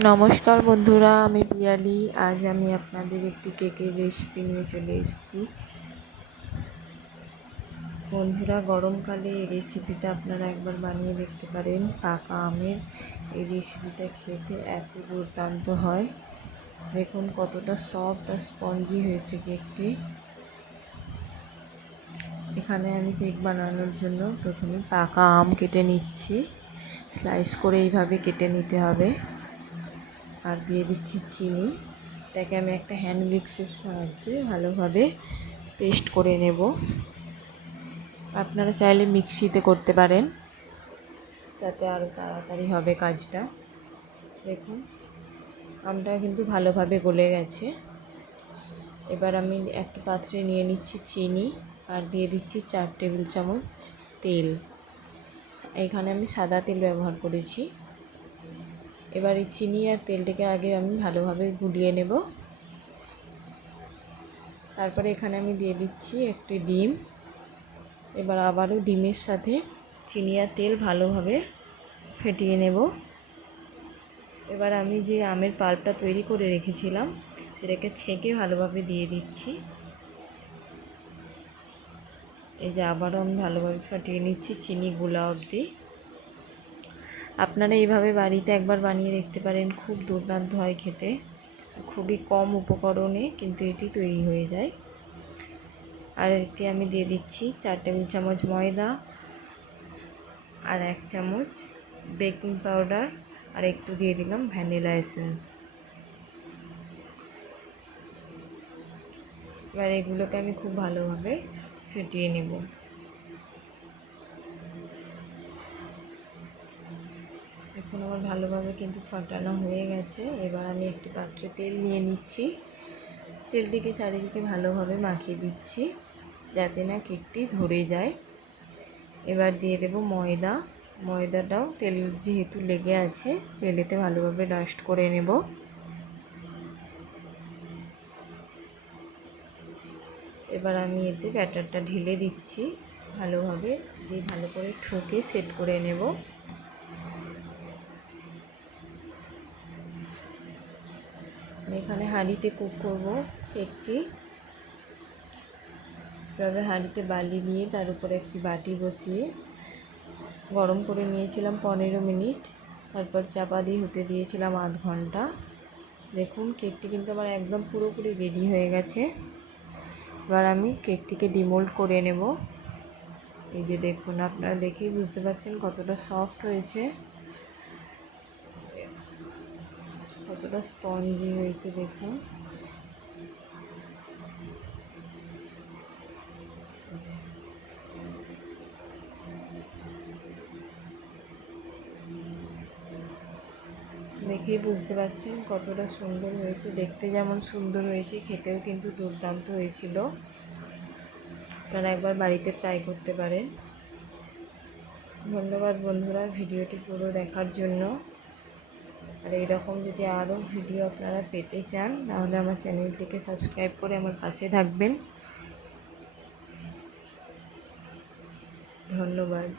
নমস্কার বন্ধুরা, আমি পিয়ালি। আজ আমি আপনাদের একটি কেকের রেসিপি নিয়ে চলে এসেছি। বন্ধুরা, গরমকালে এই রেসিপিটা আপনারা একবার বানিয়ে দেখতে পারেন। পাকা আমের এই রেসিপিটা খেতে এত দুর্দান্ত হয়। দেখুন কতটা সফট আর স্পঞ্জি হয়েছে কেকটি। এখানে আমি কেক বানানোর জন্য প্রথমে পাকা আম কেটে নিচ্ছি। স্লাইস করে এইভাবে কেটে নিতে হবে। আর দিয়ে দিচ্ছি চিনি। এটাকে আমি একটা হ্যান্ড মিক্সের সাহায্যে ভালোভাবে পেস্ট করে নেব। আপনারা চাইলে মিক্সিতে করতে পারেন, তাতে আরও তাড়াতাড়ি হবে কাজটা। দেখুন আমটা কিন্তু ভালোভাবে গলে গেছে। এবার আমি একটা পাত্রে নিয়ে নিচ্ছি চিনি আর দিয়ে দিচ্ছি 4 টেবিল চামচ তেল। এখানে আমি সাদা তেল ব্যবহার করেছি। এবার এই চিনি আর তেলটাকে আগে আমি ভালোভাবে গুলিয়ে নেব। তারপরে এখানে আমি দিয়ে দিচ্ছি একটি ডিম। এবার আবারও ডিমের সাথে চিনি আর তেল ভালোভাবে ফেটিয়ে নেব। এবার আমি যে আমের পাল্পটা তৈরি করে রেখেছিলাম সেটাকে ছেঁকে ভালোভাবে দিয়ে দিচ্ছি। এই যে আবারও আমি ভালোভাবে ফাটিয়ে নিচ্ছি চিনি গুলা অবধি। আপনারা এইভাবে বাড়িতে একবার বানিয়ে দেখতে পারেন, খুব দুর্দান্ত হয় খেতে। খুবই কম উপকরণে কিন্তু এটি তৈরি হয়ে যায়। আর এতে আমি দিয়ে দিচ্ছি 4 টেবিল চামচ ময়দা আর 1 চামচ বেকিং পাউডার আর একটু দিয়ে দিলাম ভ্যানিলা এসেন্স। এবার এগুলোকে আমি খুব ভালোভাবে ফেটিয়ে নেব। এখন আমার ভালোভাবে কিন্তু ফাটানো হয়ে গেছে। এবার আমি একটি পাত্রে তেল নিয়ে নিচ্ছি। তেলটিকে চারিদিকে ভালোভাবে মাখিয়ে দিচ্ছি যাতে না কেকটি ধরে যায়। এবার দিয়ে দেব ময়দা। ময়দাটাও তেল যেহেতু লেগে আছে তেলেতে ভালোভাবে ডাস্ট করে নেব। এবার আমি এতে ব্যাটারটা ঢেলে দিচ্ছি ভালোভাবে, দিয়ে ভালো করে ঠুকে সেট করে নেব। আমি এখানে হাঁড়িতে কুক করব কেকটি। এভাবে হাঁড়িতে বালি নিয়ে তার উপরে একটি বাটি বসিয়ে গরম করে নিয়েছিলাম 15 মিনিট। তারপর চাপা দিয়ে হতে দিয়েছিলাম আধ ঘন্টা। দেখুন কেকটি কিন্তু আমার একদম পুরোপুরি রেডি হয়ে গেছে। এবার আমি কেকটিকে ডিমোল্ড করে নেব। এই যে দেখুন, আপনারা দেখেই বুঝতে পারছেন কতটা সফট হয়েছে, কতটা স্পঞ্জি হয়েছে। দেখুন দেখেই বুঝতে পারছেন কতটা সুন্দর হয়েছে। দেখতে যেমন সুন্দর হয়েছে, খেতেও কিন্তু দুর্দান্ত হয়েছিল। আপনারা একবার বাড়িতে ট্রাই করতে পারেন। ধন্যবাদ বন্ধুরা ভিডিওটি পুরো দেখার জন্য। আর এইরকম যদি আরও ভিডিও আপনারা পেতে চান তাহলে আমার চ্যানেলটিকে সাবস্ক্রাইব করে আমার পাশে থাকবেন। ধন্যবাদ।